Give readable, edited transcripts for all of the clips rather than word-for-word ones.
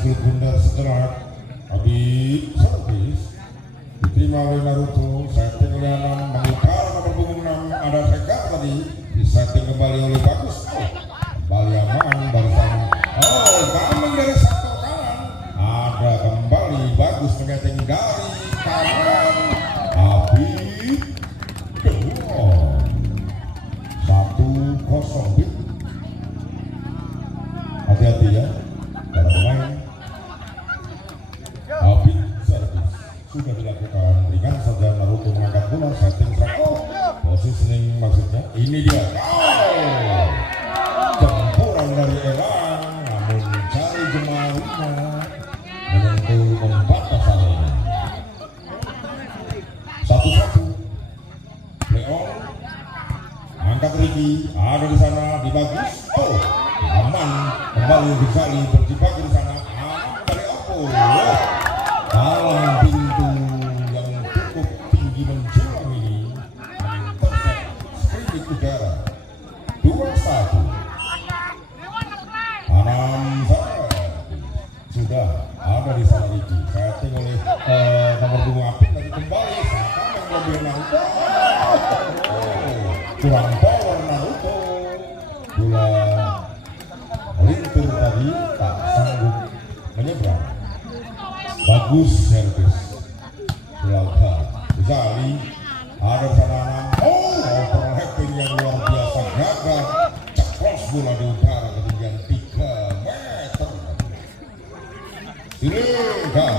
Sikil bundar setelah Habib servis diterima oleh Naruto. Setting oleh 6 mengikar nomor punggung 6 ada Sekar tadi disetting kembali oleh Bagus. Kembali aman barisan. Coming dari sektor kanan ada kembali Bagus mengeteng dari kanan Habib 1-0 Bib. Hati-hati ya para pemain. Habib servis sudah dilakukan, ringan saja Naruto mengangkat bola, setting serang. Positioning maksudnya ini dia. Gempuran dari Elang, namun cari Jemalina menyentuh membatas area. 1-1. Leon angkat Ricky, ada di sana di Bagus. Aman kembali Ghazali berjibaku di sana. Dari Oppo. Dalam pintu yang cukup tinggi menjulang ini mengintercept sprint udara. 2-1. Anam sudah ada di sana Ricky. Setting oleh nomor 2 Apik tadi kembali. Siapa yang lebih Naruto? Kurang power Naruto. Bola lintur tadi tak sanggup menyeberang. Bagus servis Belaka Ghazali ada di sana. Overlapping yang luar biasa gagal, ceplos bola di udara ketinggian 3 meter. Silakan.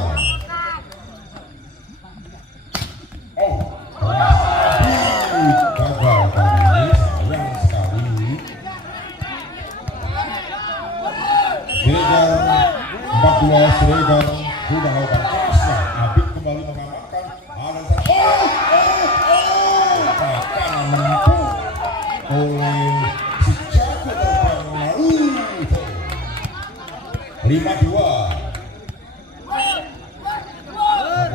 Gagal kali ini, sayang sekali. Silakan 14 Silakan sudah melakukan pasnya. Habib kembali mengamankan. Ada akan menempuh oleh si jago terbang Naruto. 5-2.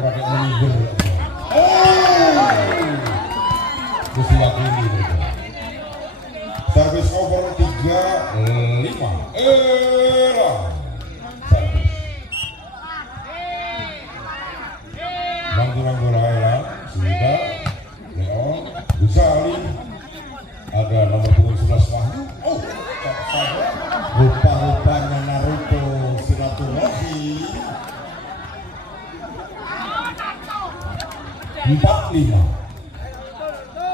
Kurang menibur. Peristiwa ini servis over 3-5. Elang servis. Rangkulan bola Elang sudah. Leon Ghazali ada nomor punggung 11 Wahyu. Tak saja rupa-rupanya Naruto silaturahmi. 4-5.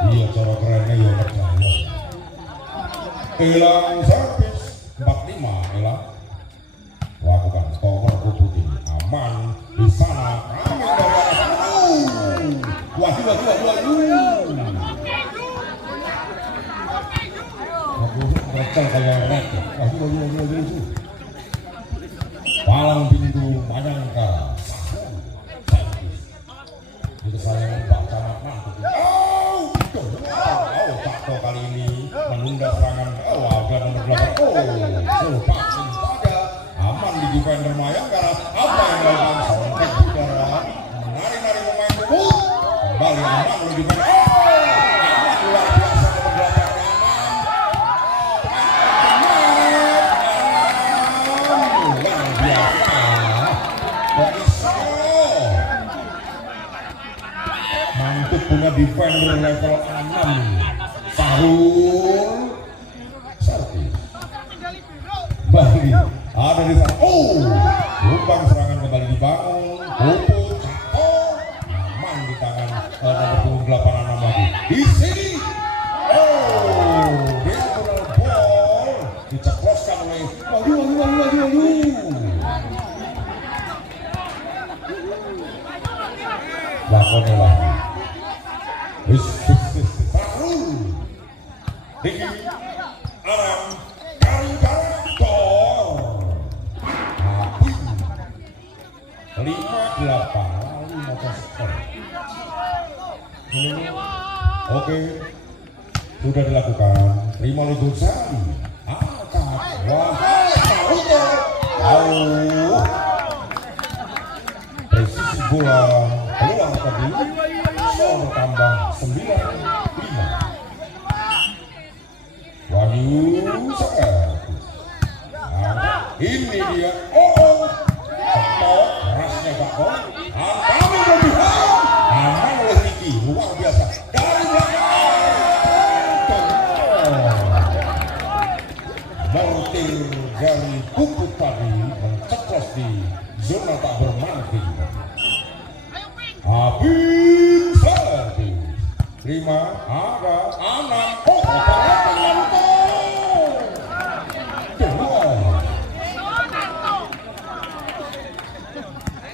Iya cara kerennya ya percaya. Elang servis 4-5. Elang lakukan power putih aman di sana. Kami dari atas. Wahyu. Aku bercel kayak red. Wahyu. Palang pintu Mayangka. Itu saya Pak Camat mantap. Takto kali ini menunda serangan. Ada nomor 8. Passing saja. Aman di defender Mayangka. Apa yang dilakukan? Sontek udara. Menari-nari pemain tubuh. Kembali aman oleh defender. Aman luar biasa nomor 8 luar biasa. Mantap punya defender level 6. Sarul servis Bali ada di sana. Lubang serangan kembali dibangun. Popo aman di tangan nomor punggung 8 Anam lagi di sini. Diagonal ball diceploskan oleh Wahyu. Lakonnya lagi. Diki Aram Karingkar Habib 5-8 skor. Oke sudah dilakukan. Terima oleh Ghazali. Presisi bola keluar tadi. Skor tambah 9-5. Wahyu Sekar. Ini dia dari Puput tadi menceplos di zona tak bermain. Abin servis terima ada anak kedua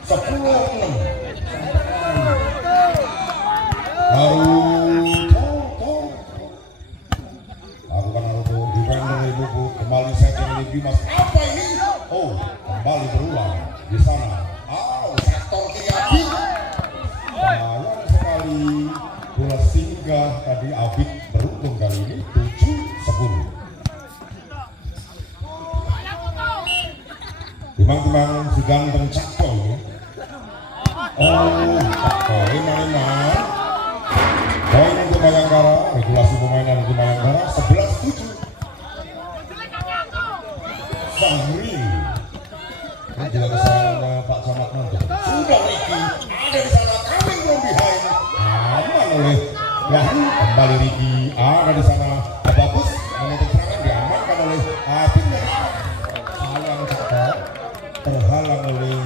10-6 baru lakukan auto defender dari Puput kembali setting di Dimas apa ini kembali berulang di sana sektor kiri Abid sayang sekali bola singgah tadi Abid beruntung kali ini 7-10 timang-timang si ganteng Cakto Cakto 5-5 poin untuk Bayangkara regulasi permainan untuk Bayangkara 11-7 Fahri ini juga kesayangannya Pak Camat Nonton sudah Ricky ada di sana coming from behind aman oleh Wahyu kembali Ricky ada di sana bagus menutup serangan diamankan oleh Abid dari sayang Cakto terhalang oleh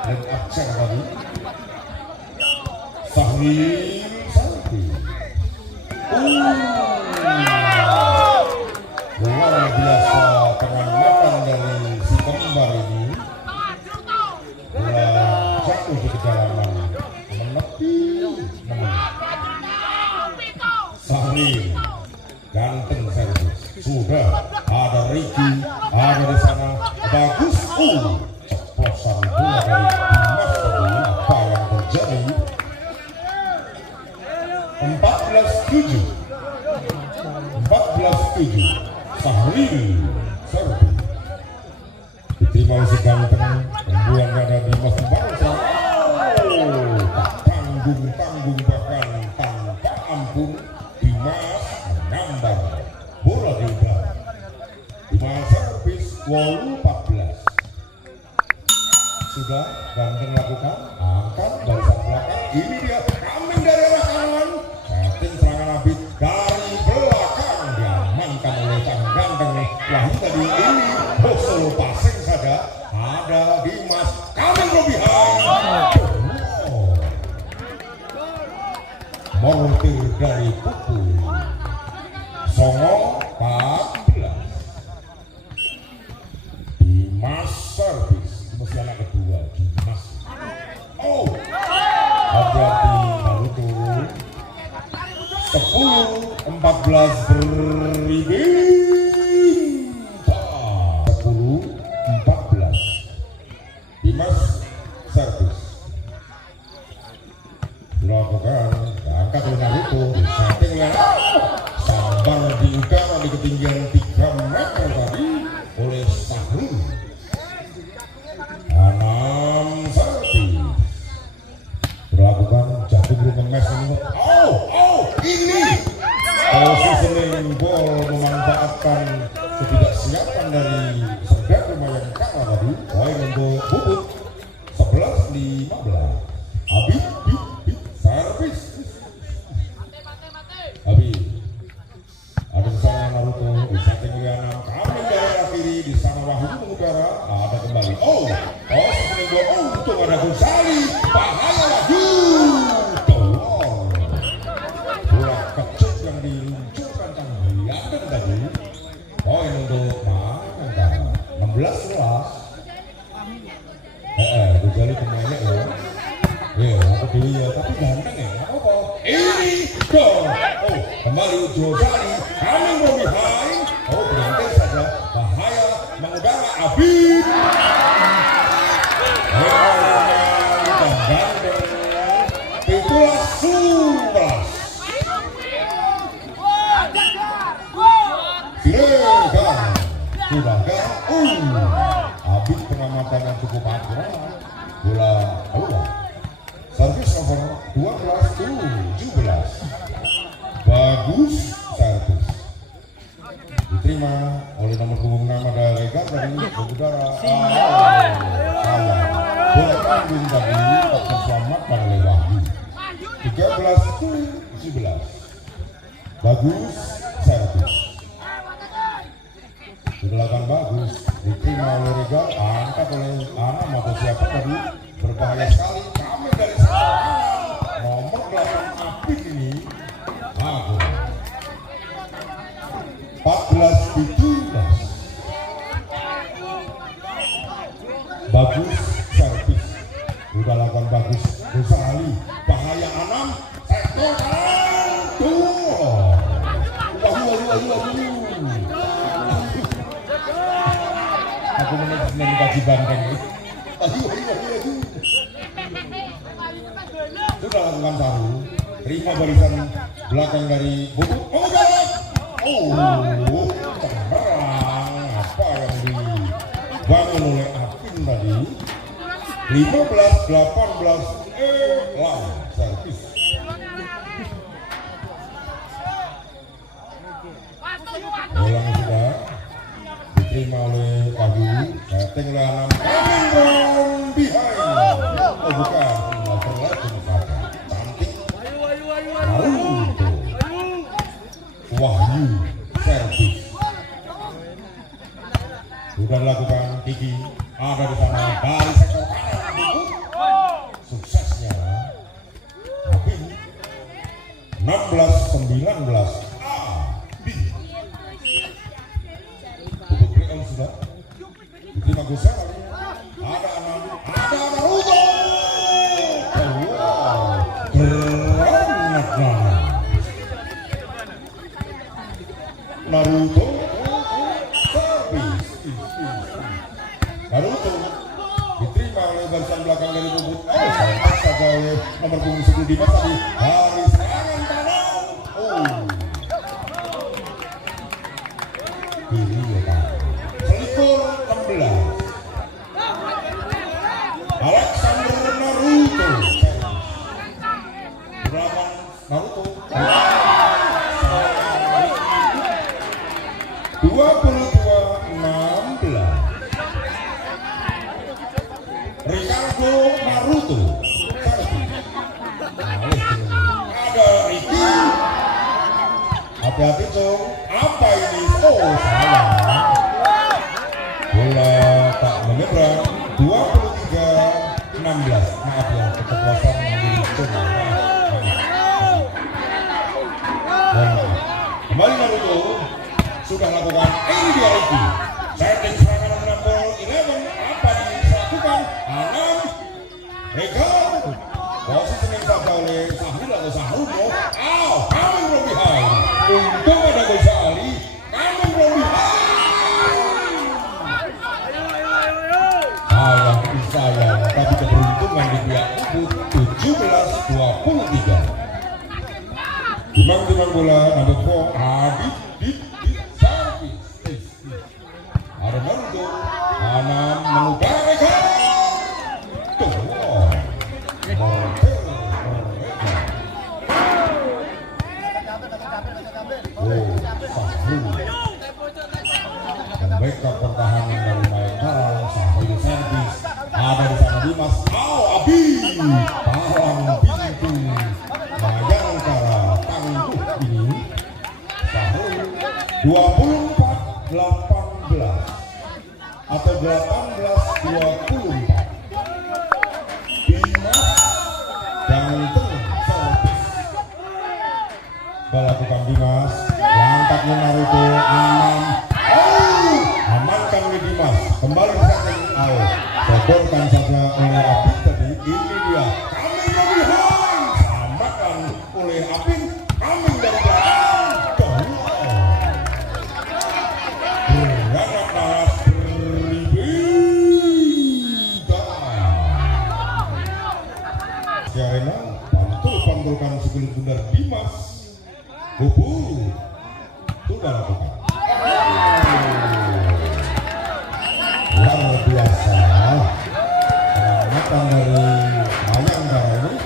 dan Aksen tadi Fahri Santi luar biasa pengamatan dari si kembar ini bola jatuh di kedalaman menepi Fahri ganteng servis sudah ada Ricky ada di sana bagus ceplosan bola dari Dimas tadi apa yang terjadi 14-7 Fahri servis diterima si ganteng pembuang dada Dimas Bangsa tak tanggung bahkan tanpa ampun Dimas menambah bola di udara Dimas servis 14 sudah ganteng lakukan angkat dari sang belakang ini dia coming dari arah kanan setting serangan Abid dari belakang diamankan oleh sang ganteng Wahyu tadi ini hustle passing saja ada Dimas coming from behind mortir dari Puput Songo 14 Dimas servis masih anak kedua Dimas hati-hati lalu turun 10-14 beribing 10-14 Dimas servis dilakukan diangkat oleh Naruto setting sambar di udara di ketinggian 3 meter tadi oleh Sahrul 6 servis berlakukan jatuh mengemes ini positioning ball memanfaatkan ketidaksiapan dari Serdar lumayan kalah tadi poin untuk Puput 11-15 Abid servis Abid ada di sana Naruto di setting Liana kami dari arah kiri di sana Wahyu mengudara ada kembali positioning ball untuk ada Gusali bahaya Wahyu bola kecil yang diluncurkan sang Biaden tadi poin untuk Bayangkara 16-11 Gusali pemainnya aku dulu ya tapi ganteng ya apa ini gol kembali Gusali coming from behind berhenti saja bahaya mengudara Abid itulah 11 silakan sudahkah Abid pengamatannya cukup akurat bola keluar servis nomor 12-17 bagus servis diterima oleh nomor punggung 6 ada Regan dari Udara salah bola tanggung tadi tak terselamatkan oleh Wahyu 13-17 bagus servis servis. Gerakan bagus diterima oleh Regal, angkat oleh Anam atau siapa tadi, berbahaya sekali. Kami dari sekarang nomor 8 Apik ini aku 14-17. Bagus servis, udah lakukan bagus Gosali, bahaya Anam, sektor kanan tuh. Aku menang kewajiban kan ini. Sudah lakukan taruh, terima barisan belakang dari Bubuk. Cemerlang apa yang dibangun oleh Apin tadi. 15-18 lang servis. Bola sudah diterima oleh Kabu, setting oleh Anam, coming from behind. Oh bukan, overlapping saja. Cantik. Naruto. Wahyu servis. Sudah dilakukan Kiki, ada di sana dari sektor kanan. Suksesnya Apin 16-19. Sudah diterima Gosali, ada Anam, ada Naruto. Naruto servis. Naruto diterima oleh barisan belakang dari Bubut. Sampai saja oleh nomor punggung 10 Dimas tadi dari serangan kanan. Kiri ya Pak. 16 Alexander Naruto belakang Naruto 22-16 Ricardo Naruto ada Ricky, hati-hati Cong, apa ini? Oh salah, bola tak menyeberang. 23-16. Maaf ya, keceplosan menjadi Cong. Kembali Naruto sudah lakukan ini dia Ricky, setting serangan dengan ball 11. Apa dilakukan? Anam Regal, positioning saja oleh Sahul atau Sahuno. Coming from behind. Untung ada Gosali, coming from behind. Sayang, tapi keberuntungan di pihak Ubud. 17-23. Timang bola number 4 Adit servis. Ada Naruto, Anam mengubah mereka. Backup pertahanan dari Mayangkara, Sahil servis. Ada di sana Dimas, Abi, palang pintu Mayangkara tangguh ini. Sahil 24-18 atau 18-24. Dimas ganteng servis. Melakukan Dimas, langkahnya Naruto, Anam. Amankan oleh Dimas, kembali ke setting out, boborkan saja oleh Apin tadi. Ini dia coming from behind, samakan oleh Apin, coming dari belakang. Berangan balas berbeda. Arena pantul-pantulkan segelit bundar Dimas. Bubuk sudah lakukan. Luar biasa pengamatan dari Mayangkara ini.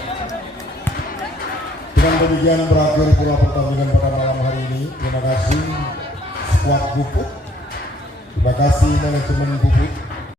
Dengan demikian berakhir pula pertandingan pada malam hari ini. Terima kasih skuad Bubuk, terima kasih manajemen Bubuk.